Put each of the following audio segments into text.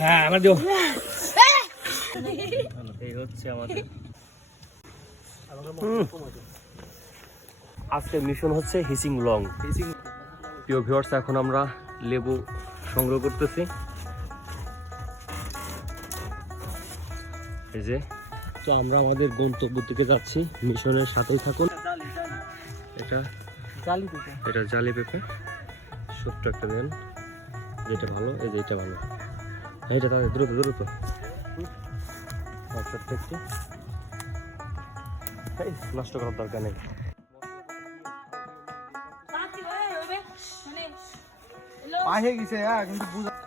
হ্যাঁ আমার দিও। এই হচ্ছে আমাদের আজকের মিশন হচ্ছে হিসিং লং। প্রিয় ভিউয়ার্স, এখন আমরা লেবু সংগ্রহ করতেছি। এই যে, তো আমরা আমাদের গন্তব্য দিকে যাচ্ছি, মিশনের সাথেই থাকুন। এটা জালি পেঁপে, ছোট্ট একটা দেন, যেটা ভালো, এই যে এটা ভালো, এইটা তাহলে দ্রুত ছোট্ট একটি, নষ্ট করার দরকার নেই।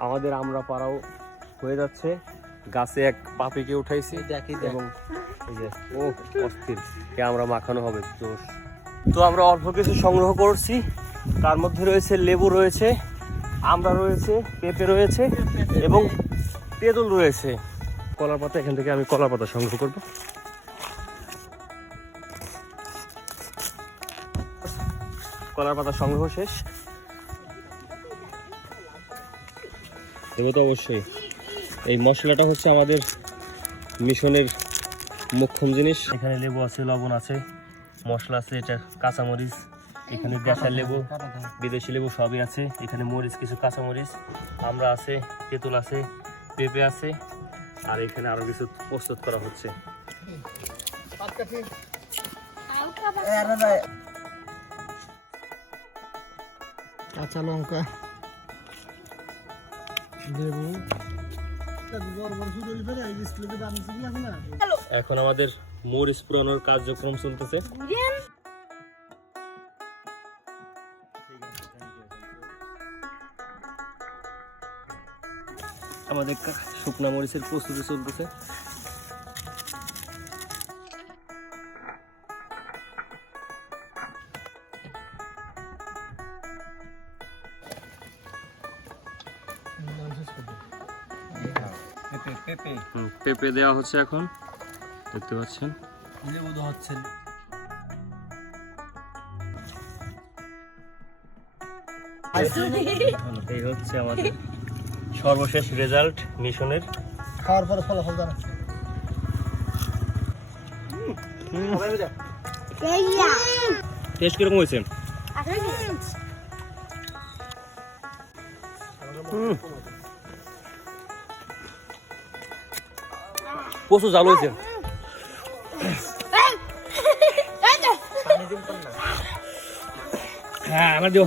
আমাদের আমরা পাড়াও হয়ে যাচ্ছে, গাছে এক পাপিকে উঠাইছি এবং ও অস্থির, আমরা মাখানো হবে। তো আমরা অল্প কিছু সংগ্রহ করছি, তার মধ্যে রয়েছে লেবু রয়েছে, আমড়া রয়েছে, পেঁপে রয়েছে এবং তেঁতুল রয়েছে। কলার পাতা, এখান থেকে আমি কলার পাতা সংগ্রহ করব। কলার পাতা সংগ্রহ শেষ। এবার তো অবশ্যই এই মশলাটা হচ্ছে আমাদের মিশনের মোক্ষম জিনিস। এখানে লেবু আছে, লবণ আছে, মশলা আছে, এটা কাঁচামরিচ, এখানে দেশাল লেবু, বিদেশি লেবু সবই আছে। এখানে মরিচ, কিছু কাঁচামরিচ, আমড়া আছে, তেঁতুল আছে, পেঁপে আছে, আর এখানে আরো কিছু প্রস্তুত করা হচ্ছে। কাঁচা লঙ্কা, লেবু। এখন আমাদের মরিচ পুরানোর কার্যক্রম চলতেছে। আমাদের শুকনা মরিচের প্রস্তুতি চলতেছে। পেঁপে দেওয়া হচ্ছে, এখন দেখতে পাচ্ছেন লেবু দেওয়া হচ্ছে। এই হচ্ছে আমাদের সর্বশেষ রেজাল্ট মিশনের। খাওয়ার পরে ফলাফল জানা। টেস্ট কিরকম হয়েছে? প্রচুর জাল হয়েছে। হ্যাঁ আমার দিও।